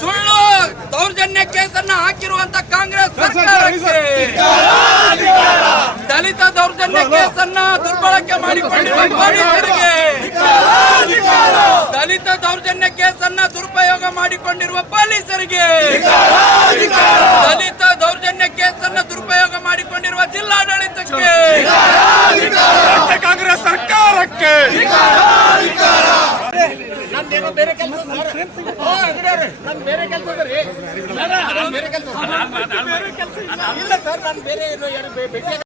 ಸುಳ್ಳು ದೌರ್ಜನ್ಯ ಕೇಸನ್ನ ಹಾಕಿರುವಂತ ಕಾಂಗ್ರೆಸ್ ಸರ್ಕಾರಕ್ಕೆ, ದಲಿತ ದೌರ್ಜನ್ಯ ಕೇಸನ್ನ ದುರ್ಬಳಕೆ ಮಾಡಿಕೊಂಡಿರುವ ಪೊಲೀಸರಿಗೆ, ದಲಿತ ದೌರ್ಜನ್ಯ ಕೇಸನ್ನ ದುರುಪಯೋಗ ಮಾಡಿಕೊಂಡಿರುವ ಪೊಲೀಸರಿಗೆ, ದಲಿತ ದೌರ್ಜನ್ಯ ಕೇಸನ್ನ ದುರುಪಯೋಗ ಮಾಡಿಕೊಂಡಿರುವ ಜಿಲ್ಲಾಡಳಿತಕ್ಕೆ, ಕಾಂಗ್ರೆಸ್ ಸರ್ಕಾರಕ್ಕೆ ಬೇರೆ ಕೆಲಸ ಇಲ್ಲ ಸರ್. ನಾನು ಬೇರೆ